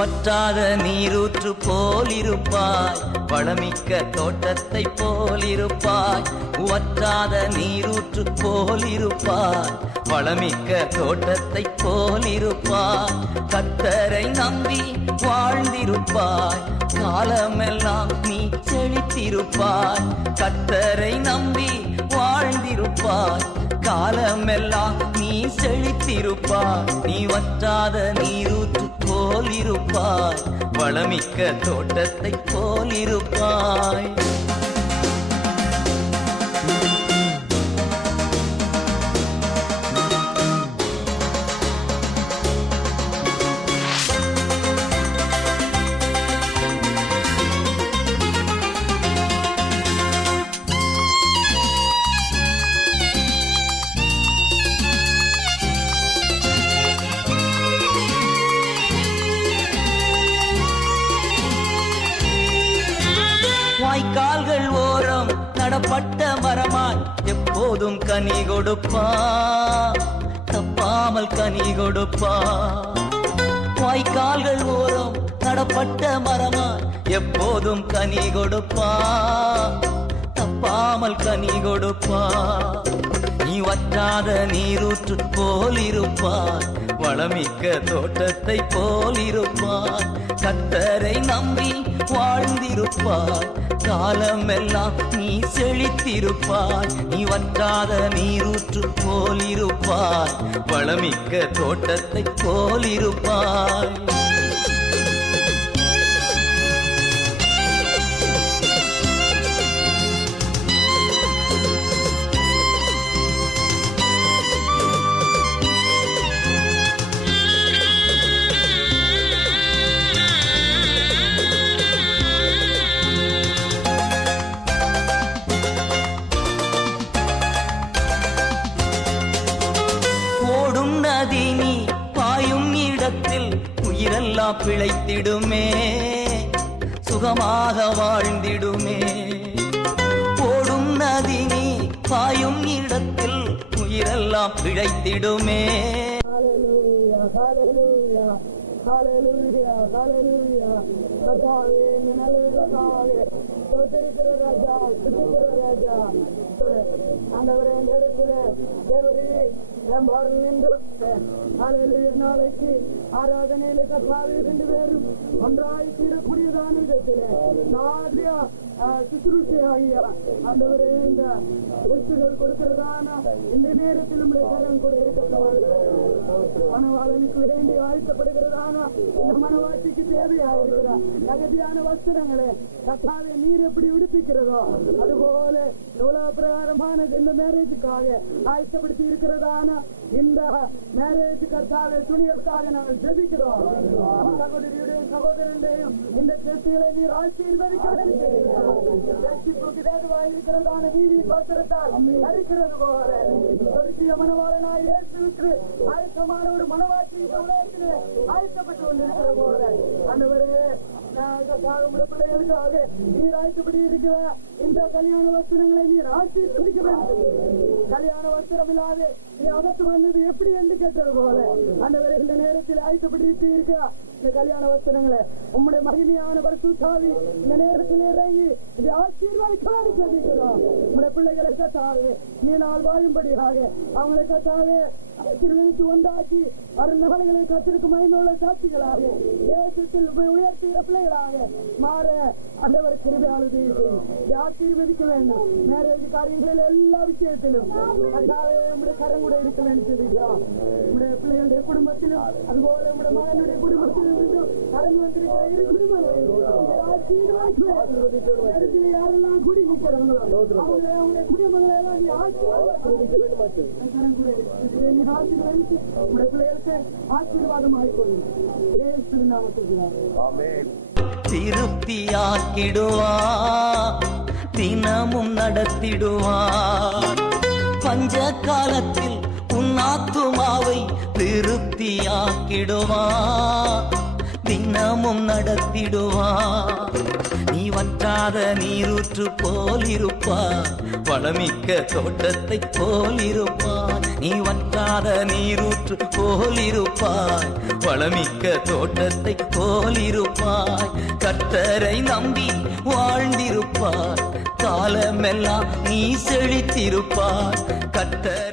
வற்றாத நீரூற்று போலிருப்பாய், வளமிக்க தோட்டத்தை போலிருப்பாய். வற்றாத நீரூற்று போலிருப்பாய், வளமிக்க தோட்டத்தை போலிருப்பாய். கர்த்தரை நம்பி வாழ்ந்திருப்பாய், காலமெல்லாம் நீ செழித்திருப்பாய். கர்த்தரை நம்பி வாழ்ந்திருப்பாய், காலமெல்லாம் நீ செழித்திருப்பாய். நீ வற்றாத நீரூற்று போலிருப்பாய், வளமிக்க தோட்டத்தை போலிருப்பாய். வாய்க்கால்கள் ஓரம் நடப்பட்ட மரமாய் எப்போதும் கனி கொடுப்பா, தப்பாமல் கனி கொடுப்பா. வாய்க்கால்கள் ஓரம் நடப்பட்ட மரமாய் எப்போதும் கனி கொடுப்பா, தப்பாமல் கனி கொடுப்பா. நீ வற்றாத நீரூற்று போலிருப்பாய், வளமிக்க தோட்டத்தை போலிருப்பாய். கர்த்தரை நம்பி வாழ்ந்திருப்பாய், காலமெல்லாம் நீ செழித்திருப்பாய். நீ வற்றாத நீரூற்று போலிருப்பாய், வளமிக்க தோட்டத்தை போலிருப்பாய். நீ பாயும் இடத்தில் உயிரெல்லாம் பிழைத்திடுமே, சுகமாக வாழ்ந்திடுமே. ஓடும் நதி நீ பாயும் இடத்தில் உயிரெல்லாம் பிழைத்திடுமே. நாளைக்கு ஆராதனையில கர்த்தாவே 2 பேரும் ஒன்றாய் தீரக்கூடியதான விதத்திலே சுற்றுச்சையாகிய ஆண்டவரே இந்த வெற்றிகள் கொடுக்கிறதான இந்த நேரத்தில் நம்முடைய கரம் கூட மனவாளனுக்கு வேண்டி ஆழ்த்தப்படுகிறதான இந்த மனவாட்சிக்கு தேவையாக இருக்கிற தகுதியான வஸ்திரங்களை கர்த்தாவே நீர் எப்படி விடுப்பிக்கிறதோ அதுபோல உலக பிரகாரமான இந்த மேரேஜுக்காக ஆயத்தப்படுத்தி இருக்கிறதான இந்த மேரேஜ் கர்த்தாவே துணிகளுக்காக நாங்கள் ஜெபிக்கிறோம். சகோதரியுடையும் சகோதரனுடையும் இந்த சேர்த்துகளை நீர் ஆசீர்வதிக்க இருக்கிறதான நீதி பாத்திரத்தால் அரிக்கிறது போல மனவாளனாய் இயேசுவுக்கு ஆயத்தமான ஒரு மனவாட்சி உலகத்திலே ஆயத்தப்பட்டு கொண்டிருக்கிற போல ஆண்டவரே பிள்ளைகளுக்காக நீர் ஆயத்தப்படி இருக்கிற இந்த கல்யாண வஸ்திரங்களை நீர் ஆசீர்வதிக்க வேண்டும். கல்யாண வஸ்திரம் இல்லாது நீ அகத்து வந்தது எப்படி என்று கேட்டது போல ஆண்டவரே இந்த நேரத்தில் ஆயத்தப்பட்டு இருக்க இந்த கல்யாண வஸ்திரங்களை உம்முடைய மகிமையான பரிசுத்தாவி இந்த நேரத்தில் இறங்கி இது ஆசீர்வாதிக்கலான்னு கேட்கிறோம். உம்முடைய பிள்ளைகளை கத்தாவே நீ நாள் வாழும்படியாக அவங்களை கத்தாவே ஆசீர்வதித்து உண்டாக்கி அருநகலைகளை கத்திற்கு மகிமையுள்ள சாட்சிகளாக தேசத்தில் உயர்த்துகிற பிள்ளைகளாக மாற ஆண்டவர் கிருபையாளர் ஆசீர்வதிக்க வேண்டும். மேரேஜ் காரியங்களில் எல்லா விஷயத்திலும் கத்தாவே உம்முடைய கரம் கூட இருக்க வேண்டும் சொல்லிக்கிறோம். உம்முடைய பிள்ளைகளுடைய குடும்பத்திலும் அதுபோல உம்முடைய மகனுடைய குடும்பத்திலும் கடந்து வந்திருக்கிற இரு குடும்பங்களை யாரெல்லாம் கூடி நிற்கிறாங்களோ அவங்களை அவங்களுடைய குடும்பங்களை எல்லாம் நீ ஆசீர்வதித்து உடைய பிள்ளைகளுக்கு ஆசீர்வாதமாக திருப்தியாக்கிடுவா, தினமும் நடத்திடுவா. பஞ்ச காலத்தில் உன் ஆத்துமாவை திருப்தியாக்கிடுவா, தினமும் நடத்திடுவா. நீ வற்றாத நீரூற்று போலிருப்பாய் வளமிக்க தோட்டத்தை போலிருப்பாய் நீ வற்றாத நீரூற்று போலிருப்பாய் வளமிக்க தோட்டத்தை போலிருப்பாய் கர்த்தரை நம்பி வாழ்ந்திருப்பாய் காலமெல்லாம் நீ செழித்திருப்பாய் கர்த்தரை